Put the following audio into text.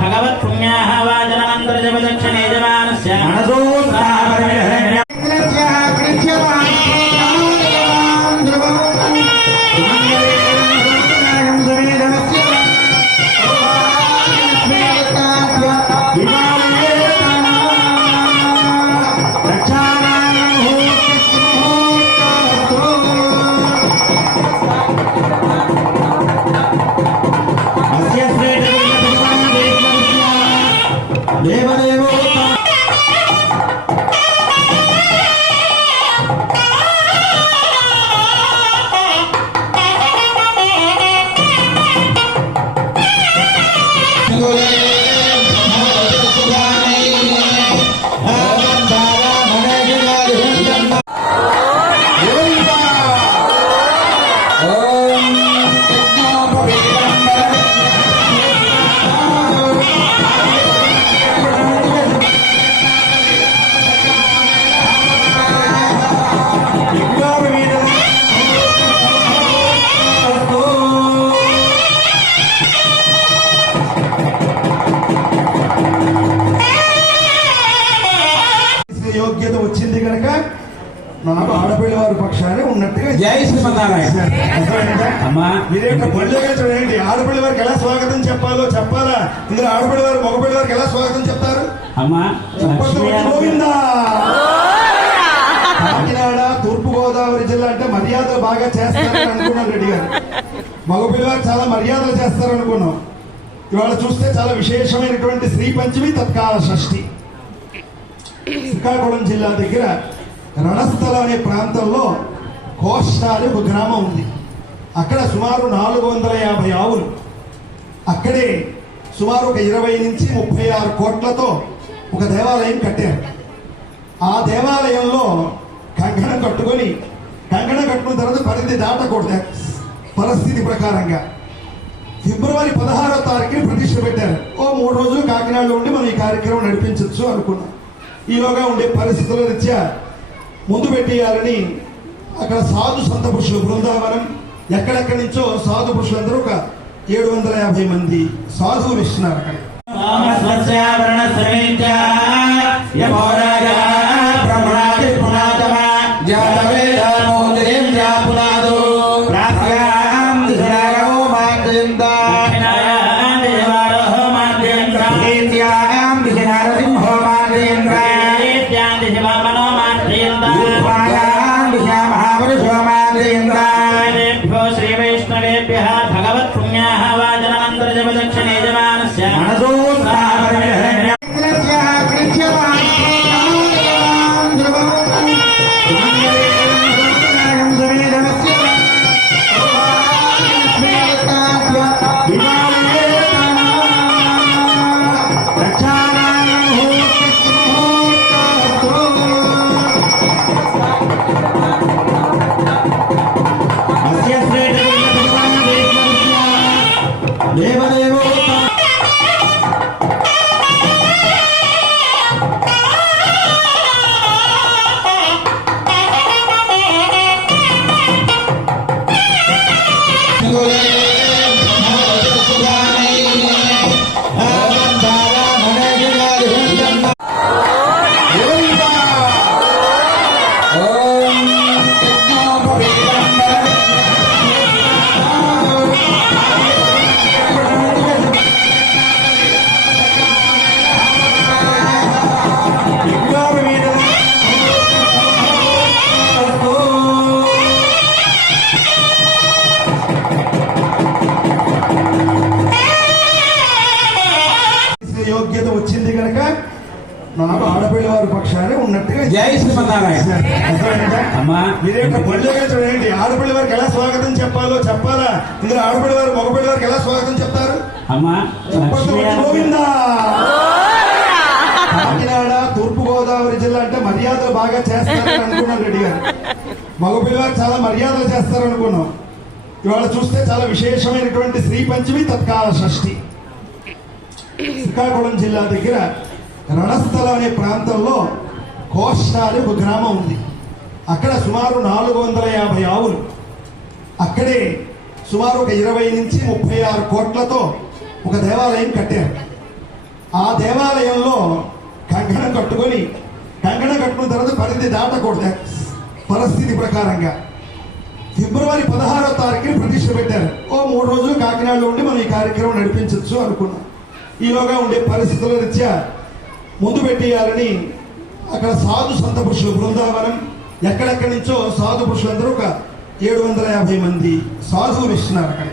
भगवत् पुण्याः वाचनमन्त्रजपदक्षिणे जमानस्य యోగ్యత వచ్చింది కనుక నాకు ఆడపిల్ల వారి పక్షాన్ని ఉన్నట్టుగా జై శ్రీమన్నారాయణ. చూడండి, ఆడపిల్ల వారికి ఎలా స్వాగతం చెప్పాలో చెప్పాలా? ఇందులో ఆడపిల్ల వారు మగపిల్ల వారికి ఎలా స్వాగతం చెప్తారు? గోవిందా. కాకినాడ తూర్పు గోదావరి జిల్లా అంటే మర్యాదలు బాగా చేస్తారని అనుకున్నాం రెడ్డి గారు. మగపిల్ల వారు చాలా మర్యాదలు చేస్తారనుకున్నాం. ఇవాళ చూస్తే చాలా విశేషమైనటువంటి శ్రీ పంచమి తత్కాల షష్ఠి. శ్రీకాకుళం జిల్లా దగ్గర రణస్థలం అనే ప్రాంతంలో కోష్ట అనే ఒక గ్రామం ఉంది. అక్కడ సుమారు 450 ఆవులు. అక్కడే సుమారు ఒక 20 నుంచి 36 కోట్లతో ఒక దేవాలయం కట్టారు. ఆ దేవాలయంలో కంకణం కట్టుకున్న తర్వాత పరిధి దాటకూడదు పరిస్థితి ప్రకారంగా ఫిబ్రవరి 16వ తారీఖుని ప్రతిష్ఠ పెట్టారు. 3 రోజులు కాకినాడలో ఉండి మనం ఈ కార్యక్రమం నడిపించవచ్చు అనుకున్నాం. ఈలోగా ఉండే పరిస్థితుల రీత్యా ముందు పెట్టేయాలని అక్కడ సాధు సంత పురుషులు బృందావనం ఎక్కడెక్కడి నుంచో సాధు పురుషులందరూ ఒక 750 మంది సాధువులు ఇస్తున్నారు. అక్కడ भगवत् पुण्याः वाचनमन्त्रजपदक्षिणे जमानस्य యోగ్యత వచ్చింది కనుక నాకు ఆడపిల్ల వారి పక్షాన్ని ఉన్నట్టుగా జై శ్రీమన్నారాయణ. చూడండి, ఆడపిల్ల వారికి ఎలా స్వాగతం చెప్పాలో చెప్పాలా? ఇందులో ఆడపిల్ల వారు మగపిల్ల వారికి ఎలా స్వాగతం చెప్తారు? గోవిందా. కాకినాడ తూర్పు గోదావరి జిల్లా జిల్లా అంటే మర్యాదలు బాగా చేస్తారని అనుకున్నాను రెడ్డి గారు. మగపిల్లవారు చాలా మర్యాదలు చేస్తారనుకున్నాం. ఇవాళ చూస్తే చాలా విశేషమైనటువంటి శ్రీ పంచమి తత్కాల షష్ఠి. శ్రీకాకుళం జిల్లా దగ్గర రణస్థలం అనే ప్రాంతంలో కోష్ట అనే ఒక గ్రామం ఉంది. అక్కడ సుమారు 450 ఆవులు. అక్కడే సుమారు ఒక 20 నుంచి 36 కోట్లతో ఒక దేవాలయం కట్టారు. ఆ దేవాలయంలో కంకణం కట్టుకున్న తర్వాత పరిధి దాటకూడదు పరిస్థితి ప్రకారంగా ఫిబ్రవరి 16వ తారీఖుని ప్రతిష్ఠ పెట్టారు. 3 రోజులు కాకినాడలో ఉండి మనం ఈ కార్యక్రమం నడిపించవచ్చు అనుకున్నాం. ఈలోగా ఉండే పరిస్థితుల రీత్యా ముందు పెట్టేయాలని అక్కడ సాధు సంత పురుషులు బృందావనం ఎక్కడెక్కడి నుంచో సాధు పురుషులందరూ ఒక 750 మంది సాధువులు ఇస్తున్నారు అక్కడ.